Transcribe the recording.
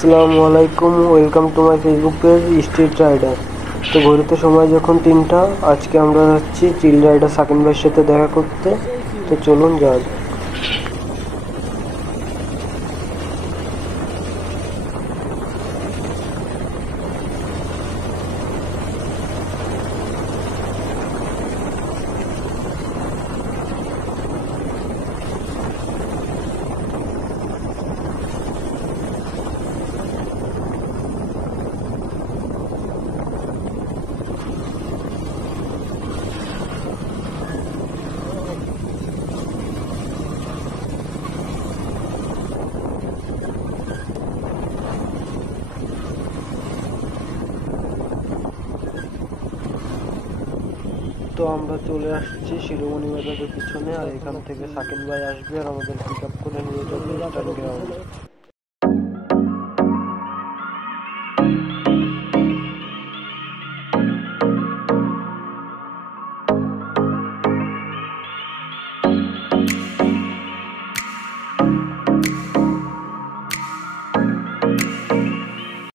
আসসালামু আলাইকুম, welcome to my Facebook page Street Rider. তো ঘড়িতে সময় যখন 3টা, আজকে আমরা যাচ্ছি চিল রাইডার সাকিন ভাইয়ের সাথে দেখা করতে। তো চলুন যাওয়া যাক। তো আমরা চলে আসছি শিরোমণি বাজারের পিছনে, আর এখান থেকে সাকিন ভাই আসবে আর আমাদের পিক আপ করে নিয়ে যাবে স্টার গ্রাউন্ডে।